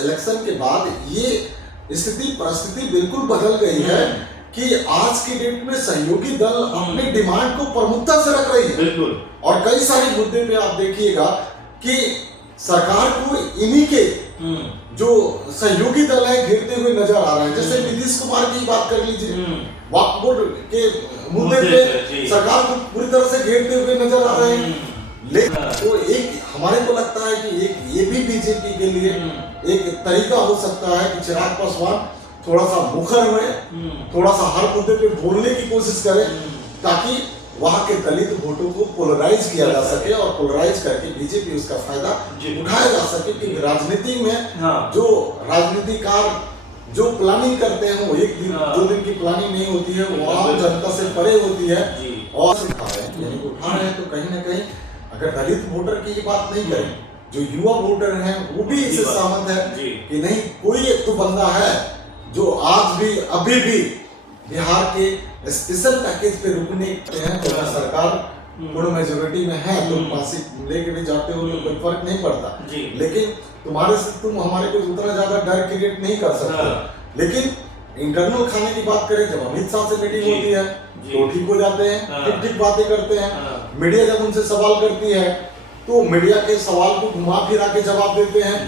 Election के बाद ये स्थिति परिस्थिति बिल्कुल बदल गई है कि आज की डेट में सहयोगी दल अपने डिमांड को प्रमुखता से रख रही है। बिल्कुल। और कई सारे मुद्दे पे आप देखिएगा कि सरकार को इन्हीं के जो सहयोगी दल है घेरते हुए नजर आ रहे हैं। जैसे नीतीश कुमार की बात कर लीजिए, वक्फ बोर्ड के मुद्दे पे सरकार को पूरी तरह से घेरते हुए नजर आ रहे हैं। लेकिन तो एक हमारे को लगता है कि एक ये भी बीजेपी के लिए एक तरीका हो सकता है कि चिराग पासवान थोड़ा सा मुखर हुए, थोड़ा सा हर मुद्दे पे बोलने की कोशिश करें, ताकि वहां के दलित वोटों को पोलराइज किया जा सके और पोलराइज करके बीजेपी उसका फायदा उठाया जा सके। क्योंकि राजनीति में जो राजनीतिकार जो प्लानिंग करते हैं वो एक दिन दो दिन की प्लानिंग नहीं होती है, वो आम जनता से परे होती है। और उठा रहे हैं तो कहीं ना कहीं अगर दलित वोटर की ये बात नहीं करें, जो युवा वोटर हैं वो भी इससे सहमत है कि नहीं, कोई एक तो बंदा है जो आज भी अभी भी बिहार के स्पेशल पैकेज पे रुकने हैं। तो सरकार पूर्ण मेजोरिटी में है तो मासिक लेके भी जाते हो तो कोई फर्क नहीं पड़ता, लेकिन तुम्हारे से तुम हमारे को उतना ज्यादा डर क्रिएट नहीं कर सकते। लेकिन इंटरनल खाने की बात करें, जब अमित शाह से मीटिंग होती है तो ठीक हो जाते हैं, ठीक ठीक बातें करते हैं। मीडिया जब उनसे सवाल करती है तो मीडिया के सवाल को घुमा फिरा के जवाब देते हैं।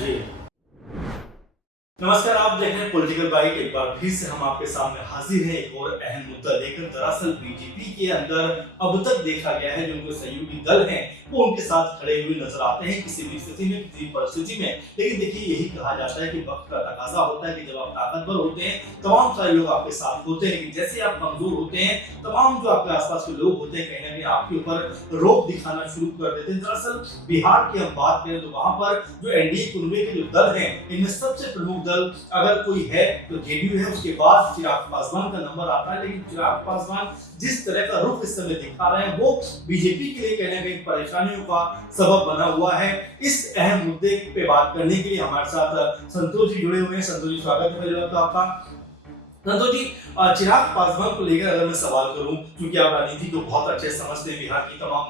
नमस्कार, आप देख रहे हैं पॉलिटिकल बाइट। एक बार फिर से हम आपके सामने हाजिर हैं एक और अहम मुद्दा लेकर। दरअसल बीजेपी के अंदर अब तक देखा गया है जो उनके सहयोगी दल हैं वो उनके साथ खड़े हुए नजर आते हैं किसी भी स्थिति में, किसी परिस्थिति में। लेकिन देखिए, यही कहा जाता है कि वक्त का तकाजा होता है कि जब आप ताकतवर होते हैं तमाम सारे लोग आपके साथ होते हैं, लेकिन जैसे आप कमजोर होते हैं तमाम जो आपके आसपास के लोग होते हैं कहीं ना कहीं आपके ऊपर रोक दिखाना शुरू कर देते हैं। दरअसल बिहार की हम बात करें तो वहां पर जो एनडीए कुनबे के जो दल हैं इनमें सबसे प्रमुख अगर कोई है तो जेडीयू है, उसके बाद चिराग पासवान का नंबर आता है। लेकिन चिराग पासवान जिस तरह का रुख इस समय दिखा रहे हैं वो बीजेपी के लिए कहने कहीं परेशानियों का सबब बना हुआ है। इस अहम मुद्दे पे बात करने के लिए हमारे साथ संतोष जी जुड़े हुए हैं। संतोष जी, स्वागत है आपका। संतोष जी, चिराग पासवान को लेकर अगर मैं सवाल करूं, क्योंकि आप राजनीति को बहुत अच्छे समझते हैं, बिहार की तमाम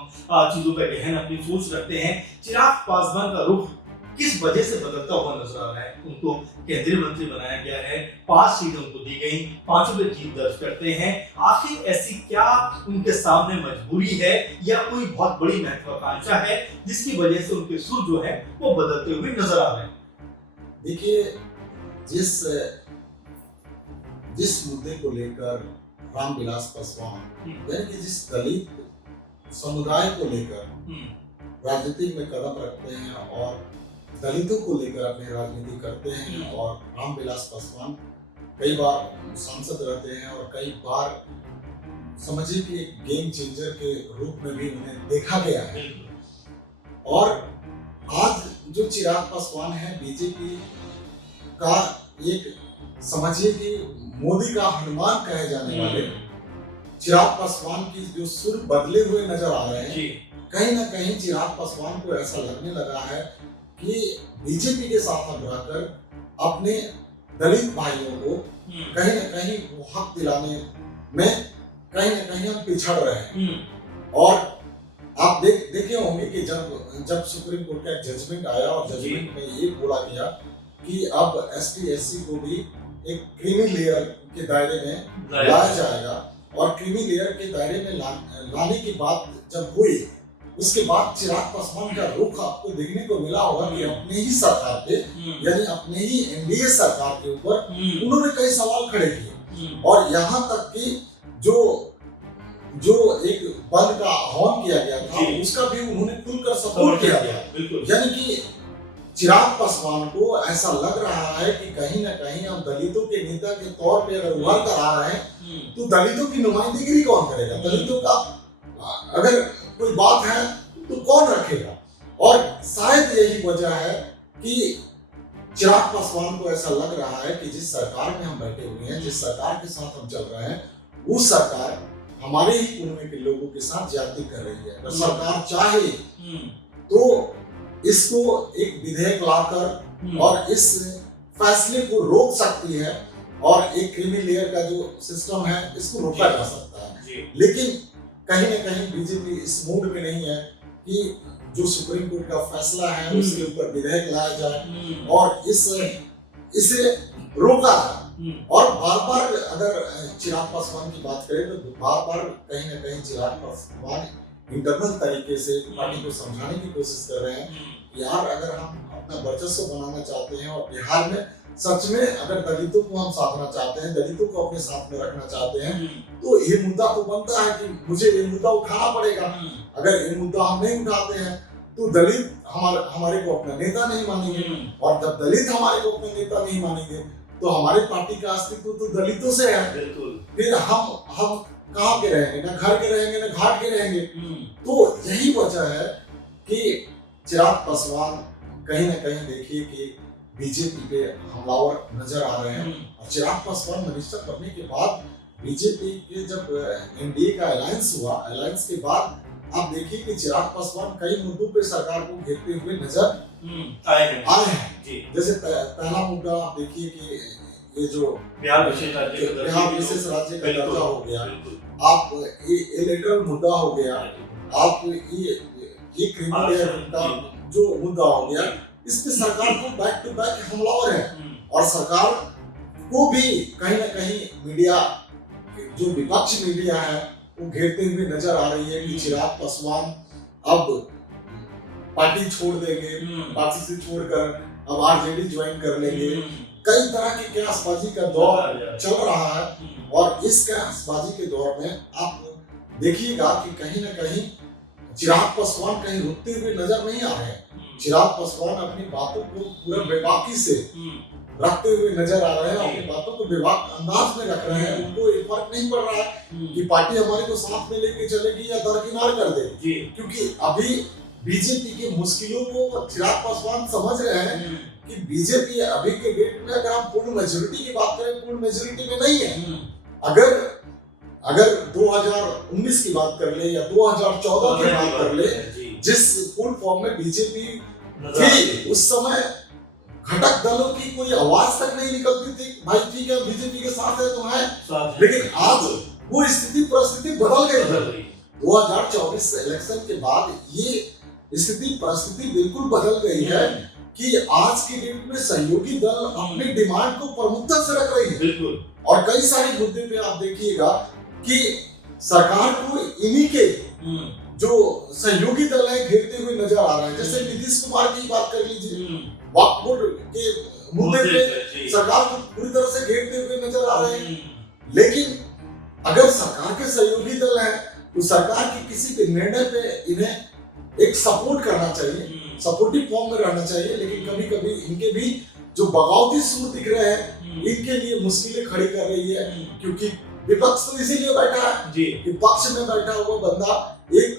चीजों पर गहन अपनी सोच रखते हैं, चिराग पासवान का रुख किस वजह से बदलता हुआ नजर आ रहा है? उनको केंद्रीय मंत्री बनाया गया है, 5 सीटें उनको दी गई, 5 पे जीत दर्ज करते हैं। आखिर ऐसी क्या उनके सामने मजबूरी है या कोई बहुत बड़ी महत्वाकांक्षा है जिसकी वजह से उनके सुर जो है वो बदलते हुए नजर आ रहे हैं? देखिए, जिस मुद्दे को लेकर रामविलास पासवान यानी कि जिस दलित समुदाय को लेकर राजनीति में कदम रखते हैं और दलितों को लेकर अपनी राजनीति करते हैं, और रामविलास पासवान कई बार सांसद रहते हैं और कई बार समझिए कि एक गेम चेंजर के रूप में भी उन्हें देखा गया है। और आज जो चिराग पासवान है बीजेपी का एक समझिए कि मोदी का हनुमान कहे जाने वाले चिराग पासवान की जो सुर बदले हुए नजर आ रहे हैं। कहीं ना कहीं चिराग पासवान को ऐसा लगने लगा है कि बीजेपी के साथ हम रहकर अपने दलित भाइयों को कहीं ना कहीं वो हक दिलाने में कहीं ना कहीं हम पिछड़ रहे हैं। और आप देखे होंगे कि जब सुप्रीम कोर्ट का जजमेंट आया और जजमेंट में ये बोला गया कि अब ST/SC को भी एक क्रीमी लेयर के दायरे में लाया जाएगा, और क्रीमी लेयर के दायरे में लाने की बात जब हुई उसके बाद चिराग पासवान का रुख आपको देखने को मिला होगा कि अपने ही सरकार पे यानी अपने ही एनडीए सरकार के ऊपर उन्होंने कई सवाल खड़े किए, और यहाँ तक कि जो एक बंद का आह्वान किया गया था उसका भी उन्होंने खुलकर सपोर्ट किया गया। यानी कि चिराग पासवान को ऐसा लग रहा है कि कहीं ना कहीं हम दलितों के नेता के तौर पे अगर उभर कर आ रहे हैं तो दलितों की नुमाइंदगी कौन करेगा, दलितों का अगर कोई बात है तो कौन रखेगा। और शायद यही वजह है कि चिराग पासवान को ऐसा लग रहा है कि जिस सरकार में हम बैठे हुए हैं, जिस सरकार के साथ हम चल रहे हैं, वो सरकार हमारे ही कुनबे के लोगों के साथ ज्यादती कर रही है। अगर सरकार चाहे तो इसको एक विधेयक लाकर और इस फैसले को रोक सकती है, और एक क्रीमी लेयर का जो सिस्टम है इसको रोका जा सकता है। लेकिन कहीं ना कहीं बीजेपी इस मूड में नहीं है कि जो सुप्रीम कोर्ट का फैसला है उसके ऊपर विधेयक लाया जाए और इस इसे रोका था। और बार बार अगर चिराग पासवान की बात करें तो बार बार कहीं ना कहीं चिराग पासवान इंटरनल तरीके से पार्टी को समझाने की कोशिश कर रहे हैं कि यार अगर हम अपना वर्चस्व बनाना चाहते हैं और बिहार में सच में अगर दलितों को हम साधना चाहते हैं, दलितों को अपने साथ में रखना चाहते हैं, तो ये मुद्दा तो बनता है कि मुझे ये मुद्दा उठाना पड़ेगा। अगर ये मुद्दा हम नहीं उठाते हैं तो दलित हमारे को अपना नेता नहीं मानेंगे, और जब दलित हमारे को अपना नेता नहीं मानेंगे तो हमारे पार्टी का अस्तित्व तो दलितों से है। फिर हम कहाँ के रहेंगे, ना घर के रहेंगे ना घाट के रहेंगे। तो यही वजह है कि चिराग पासवान कहीं ना कहीं देखिए कि बीजेपी पे हमलावर नजर आ रहे हैं। और चिराग पासवान मिनिस्टर बनने के बाद बीजेपी के जब एनडीए का अलायंस हुआ, अलायंस के बाद आप देखिए कि चिराग पासवान कई मुद्दों पे सरकार को घेरते हुए नजर आए हैं। जैसे पहला मुद्दा आप देखिए कि ये जो बिहार विशेष राज्य का दर्जा हो गया, आप ये इलेक्टोरल मुद्दा हो गया, आप ये क्रिमिनल का जो मुद्दा हो गया, इसमें सरकार को बैक टू बैक हमलावर है। और सरकार को भी कहीं ना कहीं मीडिया, जो विपक्ष मीडिया है, वो घेरते हुए नजर आ रही है कि चिराग पासवान अब पार्टी छोड़ देंगे, पार्टी से छोड़कर अब आरजेडी ज्वाइन कर लेंगे। कई तरह की कयासबाजी का दौर चल रहा है। और इस कयासबाजी के दौर में आप देखिएगा कि कहीं ना कहीं चिराग पासवान कहीं रुकते हुए नजर नहीं आ रहे हैं। चिराग पासवान अपनी बातों को पूरा बेबाकी से रखते हुए नजर आ रहे हैं, अपनी बातों को बेबाक अंदाज में रख रहे हैं। उनको ये फर्क नहीं पड़ रहा है कि पार्टी हमारे को साथ में लेके चलेगी या दरकिनार कर देगी, क्योंकि अभी बीजेपी की मुश्किलों को चिराग पासवान समझ रहे हैं कि बीजेपी अभी के डेट में, अगर हम पूर्ण मेजोरिटी की बात करें, पूर्ण मेजोरिटी में नहीं है। अगर 2019 की बात कर ले या 2014 की बात कर ले, जिस फुल फॉर्म में बीजेपी थी, उस समय घटक दलों की कोई आवाज तक नहीं निकलती थी। भाई ठीक है, बीजेपी के साथ है तो है, लेकिन आज वो स्थिति परिस्थिति बदल गई। 2024 इलेक्शन के बाद ये स्थिति परिस्थिति बिल्कुल बदल गई है कि आज के डेट में सहयोगी दल अपनी डिमांड को प्रमुखता से रख रही है। और कई सारे मुद्दे पे आप देखिएगा कि सरकार को इन्हीं के जो सहयोगी दल है घेरते हुए नजर आ रहे हैं। जैसे नीतीश कुमार की बात कर लीजिए, वक्फ बोर्ड के मुद्दे पे सरकार को पूरी तरह से घेरते हुए नजर आ रहे हैं। लेकिन अगर सरकार के सहयोगी दल हैं तो सरकार के किसी भी निर्णय पे इन्हें एक सपोर्ट करना चाहिए, सपोर्टिव फॉर्म में रहना चाहिए। लेकिन कभी कभी इनके भी जो बगावती सुर दिख रहे हैं, इनके लिए मुश्किलें खड़ी कर रही है। क्योंकि विपक्ष तो इसीलिए बैठा है कि पक्ष में बैठा हुआ बंदा एक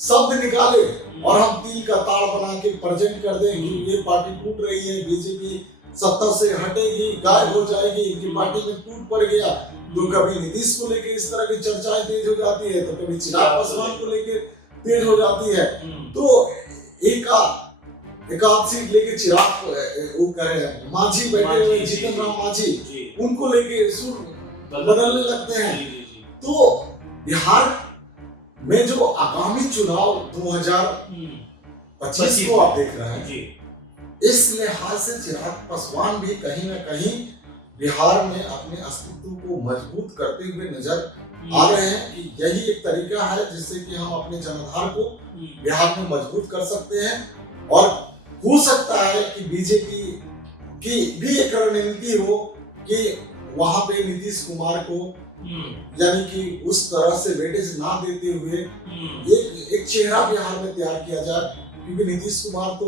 शब्द निकाले और हम तिल का ताड़ बना के प्रेजेंट कर दें कि ये पार्टी टूट रही है, बीजेपी सत्ता से हटेगी, गायब हो जाएगी, इनकी पार्टी में टूट पड़ गया। तो कभी नीतीश को लेकर इस तरह की चर्चाएं तेज हो जाती है, तो कभी चिराग पासवान को लेकर तेज हो जाती है। तो एक आध सीट लेके चिराग वो कहे मांझी बैठे हुए जीतन राम मांझी, उनको लेके सुर बदलने लगते हैं। तो बिहार में जो आगामी चुनाव 2025 को आप देख रहे हैं, इस लिहाज से चिराग पासवान भी कहीं ना कहीं बिहार में अपने अस्तित्व को मजबूत करते हुए नजर आ रहे हैं कि यही एक तरीका है जिससे कि हम अपने जनाधार को बिहार में मजबूत कर सकते हैं। और हो सकता है कि बीजेपी की भी एक रणनीति हो कि वहां पे नीतीश कुमार को यानी कि उस तरह से वेटेज ना देते हुए एक चेहरा बिहार में तैयार किया जाए। क्योंकि नीतीश कुमार तो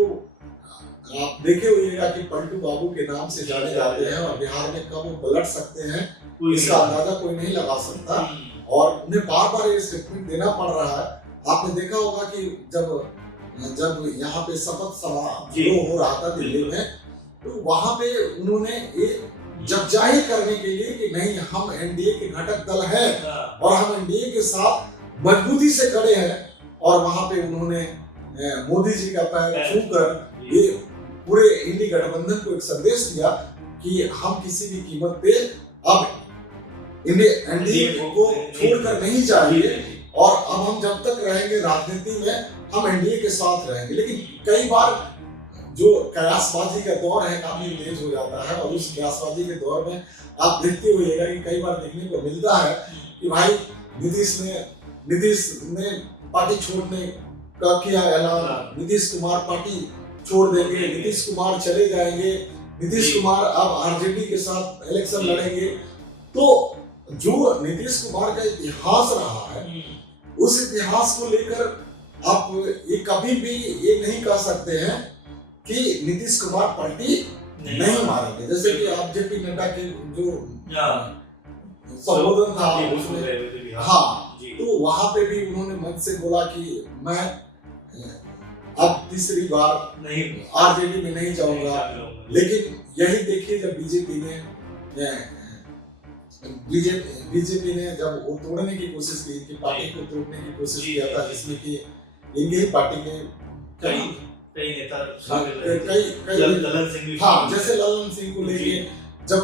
आप देखे होइएगा कि पलटू बाबू के नाम से जाने जाते हैं, और बिहार में कब वो पलट सकते हैं इसका अंदाजा कोई नहीं लगा सकता। और उन्हें बार बार ये स्टेटमेंट देना पड़ रहा है। आपने देखा होगा कि जब यहाँ पे शपथ समारोह हो रहा था दिल्ली में, तो वहां पे उन्होंने ये जब जाहिर करने के लिए कि नहीं, हम एनडीए के घटक दल हैं और हम एनडीए के साथ मजबूती से खड़े हैं। और वहां पे उन्होंने मोदी जी का पैर छूकर ये पूरे इंडी गठबंधन को एक संदेश दिया कि हम किसी भी कीमत पे अब एनडीए को छोड़कर नहीं जाएंगे, और अब हम जब तक रहेंगे राजनीति में हम एनडीए के साथ रहेंगे। लेकिन कई बार जो कयासबाजी का दौर है काफी तेज हो जाता है। और उस कयासबाजी के दौर में आप देखते होइएगा कि कई बार देखने को मिलता है कि भाई नीतीश ने पार्टी छोड़ने का किया ऐलान, नीतीश कुमार पार्टी छोड़ देंगे, नीतीश कुमार चले जाएंगे, नीतीश कुमार अब आरजेडी के साथ इलेक्शन लड़ेंगे। तो जो नीतीश कुमार का इतिहास रहा है उस इतिहास को लेकर आप ये कभी भी ये नहीं कह सकते हैं कि नीतीश कुमार पार्टी नहीं मारेंगे। जैसे कि आप जेपी नड्डा के जो संबोधन था उसमें, हाँ, तो वहां पे भी उन्होंने मंच से बोला कि मैं अब तीसरी बार नहीं आरजेडी में नहीं जाऊंगा। लेकिन यही देखिए जब बीजेपी ने जब वो तोड़ने की कोशिश की, कि पार्टी को तोड़ने की कोशिश किया था, जिसमें कि इनकी ही पार्टी के कई नेता ललन सिंह, हाँ, जैसे ललन सिंह को लेके जब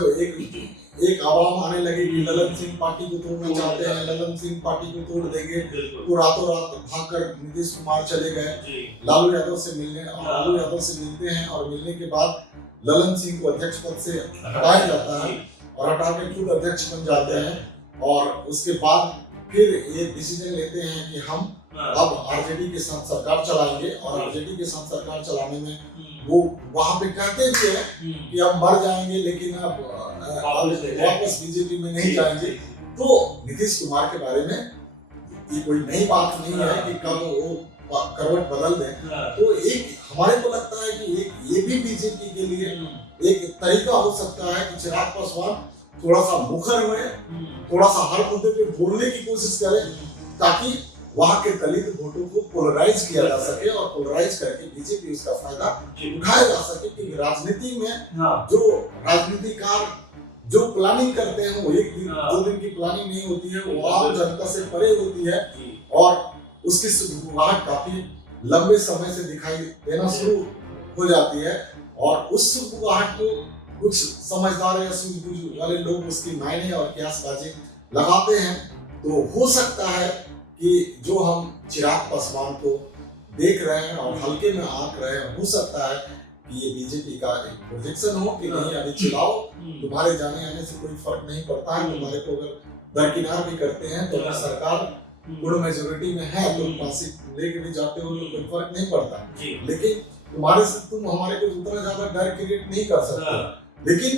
एक आवाम आने लगी कि ललन सिंह पार्टी को तोड़ना चाहते हैं, ललन सिंह पार्टी को तोड़ देंगे, तो रातों रात भागकर नीतीश कुमार चले गए लालू यादव से मिलने। और लालू यादव से मिलते हैं और मिलने के बाद ललन सिंह को अध्यक्ष पद से हटाया जाता है और हटा के खुद अध्यक्ष बन जाते हैं। और उसके बाद फिर ये डिसीजन लेते हैं कि हम अब आरजेडी के साथ सरकार चलाएंगे। और आरजेडी के साथ सरकार चलाने में वो वहां पे कहते भी है कि अब मर जाएंगे लेकिन अब वापस बीजेपी में नहीं जाएंगे। तो नीतीश कुमार के बारे में ये कोई नई बात नहीं है कि कब वो करवट बदल दें। तो एक हमारे को लगता है कि एक ये भी बीजेपी के लिए एक तरीका हो सकता है कि चिराग पासवान थोड़ा सा मुखर हुए, थोड़ा सा हर मुद्दे पे बोलने की कोशिश करें, ताकि वहां के दलित वोटों को पोलराइज किया जा सके और पोलराइज करके बीजेपी उसका फायदा उठाया जा सके। क्योंकि राजनीति में जो राजनीतिकार जो प्लानिंग करते हैं वो एक दिन दो दिन की प्लानिंग नहीं होती है, वो आम जनता से परे होती है और उसकी सुगबुगाहट काफी लंबे समय से दिखाई देना शुरू हो जाती है। और उस सुगबुगाहट को कुछ समझदार या सूझबूझ वाले लोग उसकी मायने और कयासबाजी लगाते हैं। तो हो सकता है कि जो हम चिराग पासवान को देख रहे हैं और हल्के में आंक रहे हैं, हो सकता है कि ये बीजेपी का एक प्रोजेक्शन हो कि नहीं अभी चलाओ, तुम्हारे जाने आने से कोई फर्क नहीं पड़ता है, तुम्हारे को अगर दरकिनार भी करते हैं तो सरकार पूर्ण मेजोरिटी में है तो फांसी लेके भी जाते हो तो कोई फर्क नहीं पड़ता। लेकिन तुम्हारे से तुम हमारे को उतना ज्यादा डर क्रिएट नहीं कर सकते। लेकिन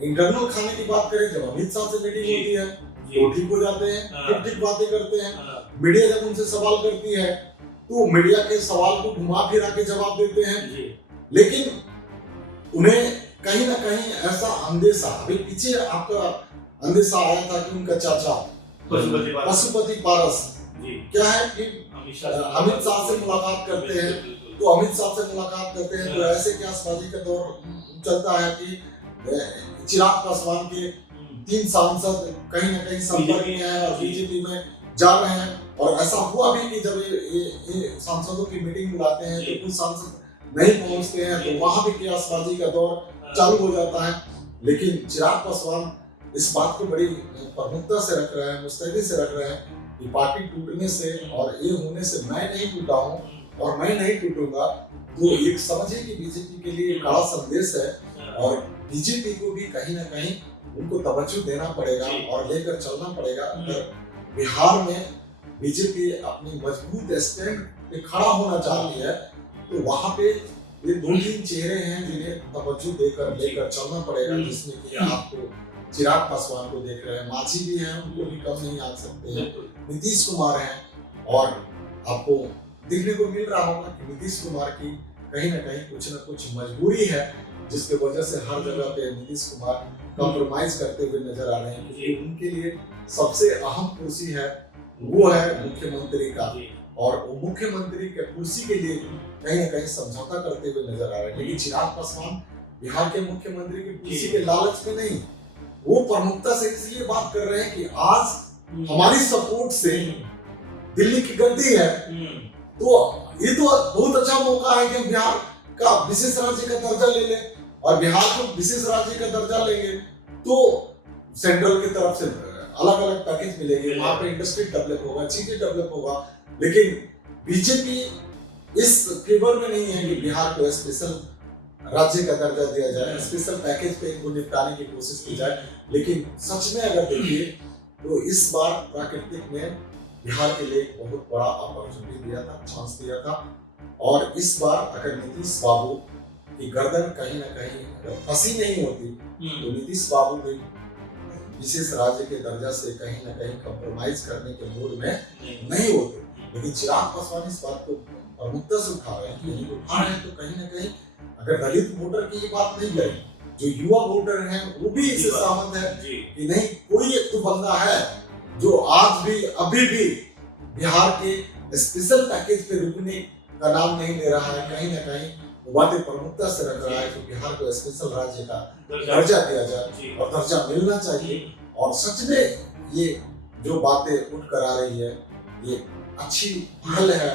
इंटरनल खाने की बात करें, जब अमित शाह से मीटिंग होती है तो ठीक हो जाते हैं, ठीक बातें करते हैं। मीडिया जब उनसे सवाल करती है तो मीडिया के सवाल को घुमा फिरा के जवाब देते हैं। लेकिन उन्हें कहीं ना कहीं ऐसा अंदेशा, अभी पीछे आपका अंदेशा आया था कि उनका चाचा पशुपति पारस क्या है कि अमित शाह से मुलाकात करते हैं, तो अमित शाह से मुलाकात करते हैं तो ऐसे कयासबाजी का दौर चलता है कि चिराग पासवान के 3 सांसद कहीं ना कहीं संपर्क में हैं और बीजेपी में जा रहे हैं। और ऐसा हुआ भी कि जब ये सांसदों की मीटिंग बुलाते हैं तो कुछ सांसद नहीं पहुंचते हैं, तो वहां भी कयासबाजी का दौर चालू हो जाता है। लेकिन चिराग पासवान इस बात को बड़ी प्रमुखता से रख रहे हैं, मुस्तैदी से रख रहे हैं कि पार्टी टूटने से और ये होने से मैं नहीं टूटा हूँ और मैं नहीं टूटूंगा। तो एक समझिए कि बीजेपी के लिए कड़ा संदेश है और बीजेपी को भी कहीं ना कहीं उनको तवज्जो देना पड़ेगा और लेकर चलना पड़ेगा। अगर बिहार में बीजेपी अपनी मजबूत स्टैंड पे खड़ा होना चाहती है तो वहां पे ये 2-3 चेहरे हैं जिन्हें तवज्जो देकर लेकर चलना पड़ेगा, जिसमें कि आपको चिराग पासवान को देख रहे हैं, मांझी भी हैं, उनको भी कम नहीं आ सकते हैं, नीतीश कुमार हैं। और आपको देखने को मिल रहा होगा कि नीतीश कुमार की कहीं ना कहीं कुछ ना कुछ मजबूरी है, जिसके वजह से हर जगह पे नीतीश कुमार कॉम्प्रोमाइज करते हुए नजर आ रहे हैं। क्योंकि उनके लिए सबसे अहम कुर्सी है वो है मुख्यमंत्री का, और वो मुख्यमंत्री के कुर्सी के लिए कहीं ना कहीं समझौता करते हुए नजर आ रहे हैं। लेकिन चिराग पासवान बिहार के मुख्यमंत्री की कुर्सी के लालच में नहीं, वो प्रमुखता से इसलिए बात कर रहे हैं कि आज हमारी सपोर्ट से दिल्ली की गद्दी है, तो ये तो बहुत अच्छा मौका है कि हम बिहार का विशेष राज्य का दर्जा ले लें। और बिहार को विशेष राज्य का दर्जा लेंगे तो सेंट्रल की तरफ से अलग अलग पैकेज मिलेंगे, वहां पे इंडस्ट्री डेवलप होगा, चीजें डेवलप होगा। लेकिन बीजेपी इस फेवर में नहीं है कि बिहार को स्पेशल राज्य का दर्जा दिया जाए, स्पेशल पैकेज पे इनको निपटाने की कोशिश की जाए। लेकिन सच में अगर देखिए तो इस बार प्राकृतिक ने बिहार के लिए एक बहुत बड़ा अपॉर्चुनिटी दिया था, चांस दिया था। और इस बार अगर नीतीश बाबू की गर्दन कहीं ना कहीं अगर फंसी नहीं होती तो नीतीश बाबू भी विशेष राज्य के दर्जा से कहीं ना कहीं कॉम्प्रोमाइज करने के मूड में नहीं होते। लेकिन चिराग पासवान इस बात को प्रमुखता से उठा रहे हैं, यदि उठा रहे हैं तो कहीं ना कहीं अगर दलित वोटर की ये बात नहीं करें, जो युवा वोटर हैं वो भी इससे सहमत है कि नहीं, कोई एक तो बंदा है जो आज भी अभी भी बिहार के स्पेशल पैकेज पे रुकने का नाम नहीं ले रहा है, कहीं ना कहीं वो बातें प्रमुखता से रख रहा है कि बिहार को स्पेशल राज्य का दर्जा दिया जाए और दर्जा मिलना चाहिए। और सच में ये जो बातें उठ कर आ रही है ये अच्छी पहल है।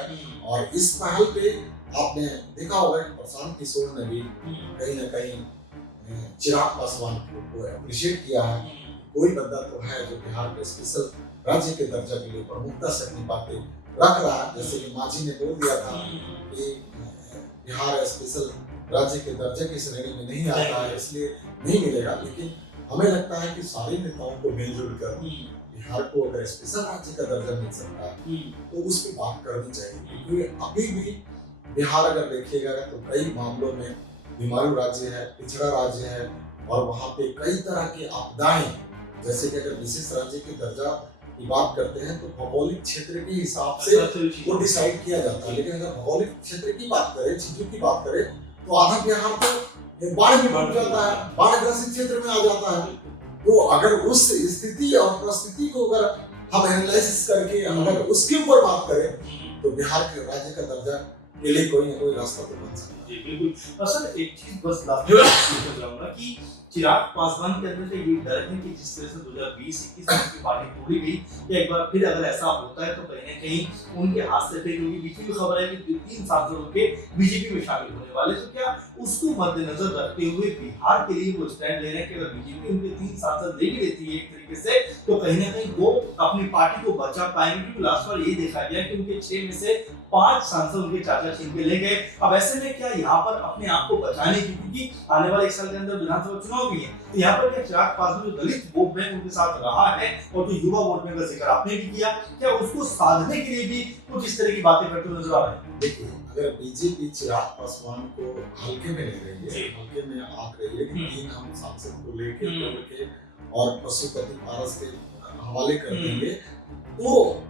और इस पहल पे आपने देखा होगा कि प्रशांत किशोर ने भी कहीं ना कहीं चिराग पासवान को अप्रिशिएट किया है। कोई बंदा तो है जो बिहार के स्पेशल राज्य के दर्जा के लिए प्रमुखता से अपनी बातें रख रहा है। जैसे कि मांझी ने बोल दिया था कि बिहार स्पेशल राज्य के दर्जे की श्रेणी में नहीं आता है, इसलिए नहीं मिलेगा। लेकिन हमें लगता है कि सारे नेताओं को मिलजुल कर बिहार को अगर स्पेशल राज्य का दर्जा मिल सकता है तो उस पर बात करनी चाहिए। क्योंकि अभी भी बिहार अगर देखिएगा तो कई मामलों में बीमारू राज्य है, पिछड़ा राज्य है और वहाँ पे कई तरह की आपदाएं, जैसे कि अगर विशेष राज्य के दर्जा की बात करते हैं तो भौगोलिक क्षेत्र के हिसाब से वो डिसाइड किया जाता है। लेकिन अगर भौगोलिक क्षेत्र की बात करें, चीजों की बात करें तो आधा बिहार तो बाढ़ में डूब जाता है, बाढ़ ग्रसित क्षेत्र में आ जाता है। तो अगर उस स्थिति और परिस्थिति को अगर हम एनालिसिस करके अगर उसके ऊपर बात करें तो बिहार के राज्य का दर्जा के लिए कोई ना कोई रास्ता तो बन सकता है। जी बिल्कुल। सर एक चीज बस लास्ट में पूछना चाहूंगा कि चिराग पासवान के अंदर से ये डर है कि जिस तरह से 2020-21 की पार्टी तोड़ी गई, या एक बार फिर अगर ऐसा होता है तो कहीं ना कहीं उनके हाथ से फिर, क्योंकि बीच में खबर है कि 3 सांसद उनके बीजेपी में शामिल होने वाले, तो क्या उसको मद्देनजर रखते हुए बिहार के लिए वो स्टैंड ले रहे हैं कि अगर बीजेपी उनके 3 सांसद ले भी लेती है एक तरीके से तो कहीं ना कहीं वो अपनी पार्टी को बचा पाएंगे? क्योंकि लास्ट बार ये देखा गया कि उनके 6 में से 5 सांसद उनके चाचा छीन के ले गए। अब ऐसे में क्या यहाँ पर अपने आप को बचाने की, क्योंकि आने वाले 1 साल के अंदर विधानसभा चुनाव भी है, तो यहाँ पर क्या चिराग पासवान जो दलित वोट बैंक उनके साथ रहा है और जो युवा वोट बैंक का जिक्र आपने भी किया, क्या उसको साधने के लिए भी कुछ इस तरह की बातें करते हुए नजर आ रहे हैं? देखिए, अगर बीजेपी चिराग पासवान को हल्के में ले रही है, हल्के में आंक रही है कि 3 हम सांसद को लेके और पशुपति पारस के हवाले कर देंगे, तो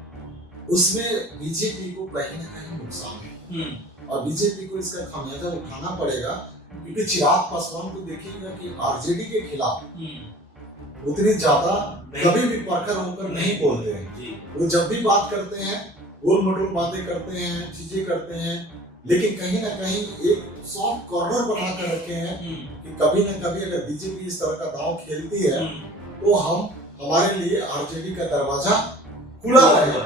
उसमें बीजेपी को कहीं ना कहीं नुकसान है और बीजेपी को इसका खामियाजा उठाना पड़ेगा। क्योंकि चिराग पासवान को देखिएगा कि आरजेडी के खिलाफ उतनी ज्यादा कभी भी परखर होकर नहीं बोलते हैं। वो जब भी बात करते हैं गोल मटोल बातें करते हैं, चीजें करते हैं, लेकिन कहीं ना कहीं एक सॉफ्ट कॉर्नर बना कर रखे हैं कि कभी ना कभी अगर बीजेपी इस तरह का दांव खेलती है तो हमारे लिए आरजेडी का दरवाजा खुला रहेगा।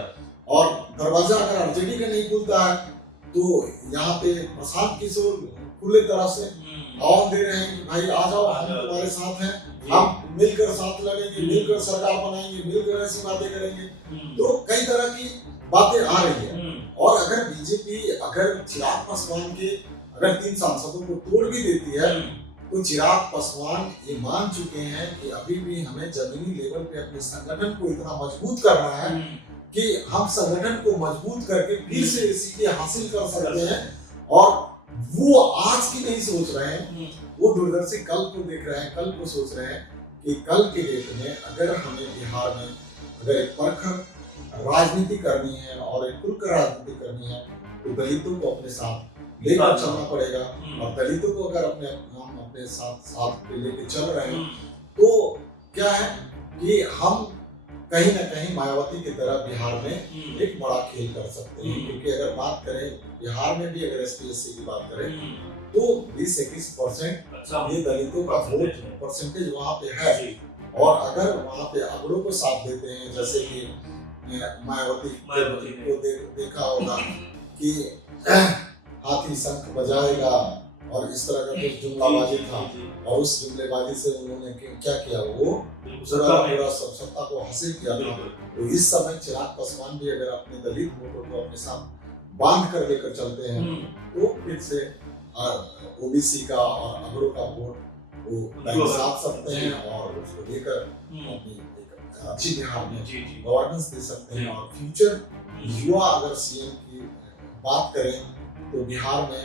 और दरवाजा अगर आरजेडी का नहीं खुलता है तो यहाँ पे प्रशांत किशोर खुले तरह से आह्वान दे रहे हैं कि भाई आ जाओ, हम तुम्हारे साथ हैं, हम मिलकर साथ लड़ेंगे, मिलकर सरकार बनाएंगे, मिलकर ऐसी बातें करेंगे। तो कई तरह की बातें आ रही है। और अगर बीजेपी अगर चिराग पासवान के अगर 3 सांसदों को तोड़ भी देती है तो चिराग पासवान ये मान चुके हैं कि अभी भी हमें जमीनी लेवल पे अपने संगठन को इतना मजबूत करना है कि हम संगठन को मजबूत करके फिर से सीटें हासिल कर सकते हैं। और वो आज की नहीं सोच रहे हैं, वो दूरदर्शी कल को देख रहे हैं, कल को सोच रहे हैं कि कल के डेट में अगर हमें बिहार में अगर एक परखर राजनीति करनी है और एक खुलकर राजनीति करनी है तो दलितों को अपने साथ लेकर चलना पड़ेगा। और दलितों को अगर हम अपने साथ लेके चल रहे हैं तो क्या है कि हम कहीं ना कहीं मायावती की तरह बिहार में एक बड़ा खेल कर सकते हैं। क्योंकि अगर बात करें बिहार में भी अगर ST/SC की बात करें तो 20-21% ये दलितों का वोट परसेंटेज वहाँ पे है। और अगर वहाँ पे अगड़ों को साथ देते हैं, जैसे कि मायावती को देखा होगा कि हाथी शंख बजाएगा और इस तरह का कुछ जुमलाबाजी था, और उस जुमलेबाजी से उन्होंने क्या किया, वो पूरा सत्ता को हासिल किया था। तो इस समय चिराग पासवान भी अगर अपने दलित वोटों को अपने साथ बांध कर लेकर चलते हैं तो फिर से ओबीसी का और अगड़ों का वोट वो बैंक साथ सकते हैं और उसको लेकर अपनी एक अच्छी बिहार में गवर्नेंस दे सकते हैं। और फ्यूचर युवा अगर सीएम की बात करें तो बिहार में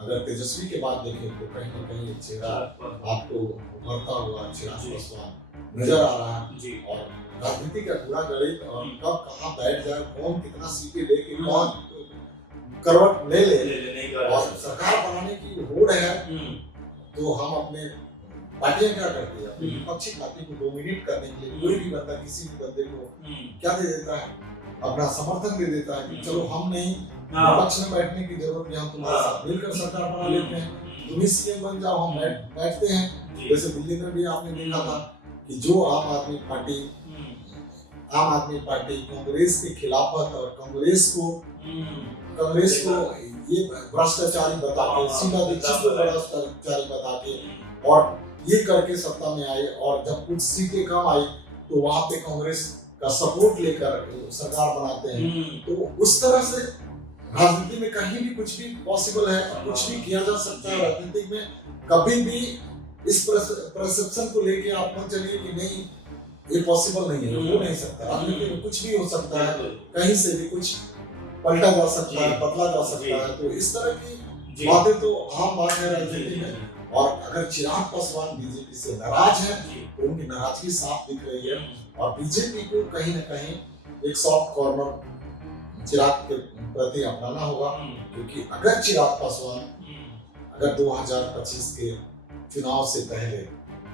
अगर तेजस्वी के बाद देखें तो कहीं ना कहीं एक चेहरा आपको उभरता हुआ चिराग पासवान नजर आ रहा है। और राजनीति का पूरा गणित और कब कहाँ बैठ जाए, कौन कितना सीटें लेके कौन करवट ले ले और सरकार बनाने की होड़ है, तो हम अपने पार्टियां क्या करती है, अपनी विपक्षी पार्टी को डोमिनेट करने के लिए कोई भी बंदा किसी भी बंदे को क्या दे देता है, अपना समर्थन दे देता है कि चलो हम नहीं, विपक्ष में बैठने की जरूरत नहीं, हम तुम्हारे साथ मिलकर सरकार बना लेते हैं, तुम ही सीएम बन जाओ, हम बैठते हैं। जैसे दिल्ली में भी आपने देखा था कि जो आम आदमी पार्टी कांग्रेस के खिलाफत और कांग्रेस को ये भ्रष्टाचारी बता के, शीला दीक्षित को भ्रष्टाचारी बता के और ये करके सत्ता में आए, और जब कुछ सीटें कम आई तो वहां पे कांग्रेस का सपोर्ट लेकर सरकार बनाते हैं। तो उस तरह से राजनीति में कहीं भी कुछ भी पॉसिबल है और कुछ भी किया जा सकता है। राजनीति में कभी भी इस परसेप्शन को लेके आप मत चलिए कि नहीं ये पॉसिबल नहीं है, हो नहीं सकता। राजनीति में कुछ भी हो सकता है, कहीं से भी कुछ पलटा जा सकता है, बदला जा सकता है। तो इस तरह की बातें तो आम बात है राजनीति में। और अगर चिराग पासवान बीजेपी से नाराज है तो उनकी नाराजगी साफ दिख रही है, और बीजेपी को कहीं ना कहीं एक सॉफ्ट कॉर्नर चिराग के प्रति अपनाना होगा। क्योंकि अगर चिराग पासवान अगर 2025 के चुनाव से पहले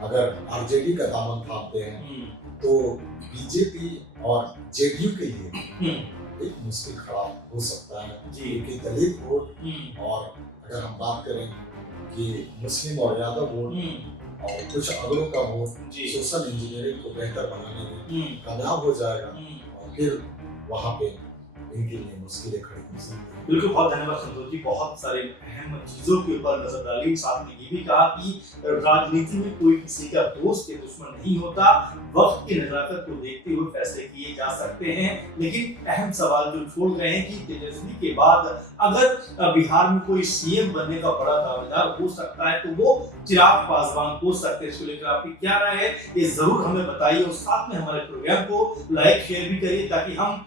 अगर आरजेडी का दामन थामते हैं तो बीजेपी और जेडीयू के लिए एक मुश्किल खड़ा हो सकता है। क्योंकि दलित वोट और अगर हम बात करें कि मुस्लिम और यादव वोट और कुछ अगड़ों का वोट सोशल इंजीनियरिंग को बेहतर बनाने में कामयाब हो जाएगा, और फिर वहाँ पे इनके लिए मुश्किलें खड़ी हो सकती हैं। बिल्कुल, बहुत धन्यवाद संतोष जी, बहुत सारे अहम चीजों के ऊपर नजर डाली। साथ में ये भी कहा कि राजनीति में कोई किसी का दोस्त या दुश्मन नहीं होता, वक्त की नजाकत को देखते हुए फैसले किए जा सकते हैं। लेकिन अहम सवाल जो छोड़ रहे हैं कि तेजस्वी के बाद अगर बिहार में कोई सीएम बनने का बड़ा दावेदार हो सकता है तो वो चिराग पासवान हो सकते हैं। इसको लेकर आपकी क्या राय है ये जरूर हमें बताइए, और साथ में हमारे प्रोग्राम को लाइक शेयर भी करिए ताकि हम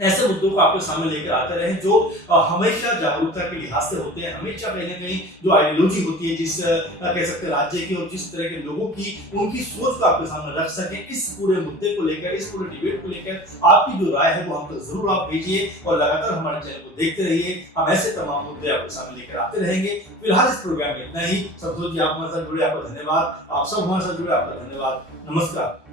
ऐसे मुद्दों को आपके सामने लेकर आते रहे जो हमेशा जागरूकता के लिहाज से होते हैं। हमेशा कहीं ना कहीं जो आइडियोलॉजी होती है जिस कह सकते हैं राज्य की और जिस तरह के लोगों की उनकी सोच को आपके सामने रख सके, इस पूरे मुद्दे को लेकर, इस पूरे डिबेट को लेकर आपकी जो राय है वो हम तक जरूर आप भेजिए, और लगातार हमारे चैनल को देखते रहिए। हम ऐसे तमाम मुद्दे आपके सामने लेकर आते रहेंगे। फिलहाल इस प्रोग्राम में इतना ही। संतोष जी आप हमारे साथ जुड़े, आपका धन्यवाद। आप सब हमारे साथ जुड़े, आपका धन्यवाद। नमस्कार।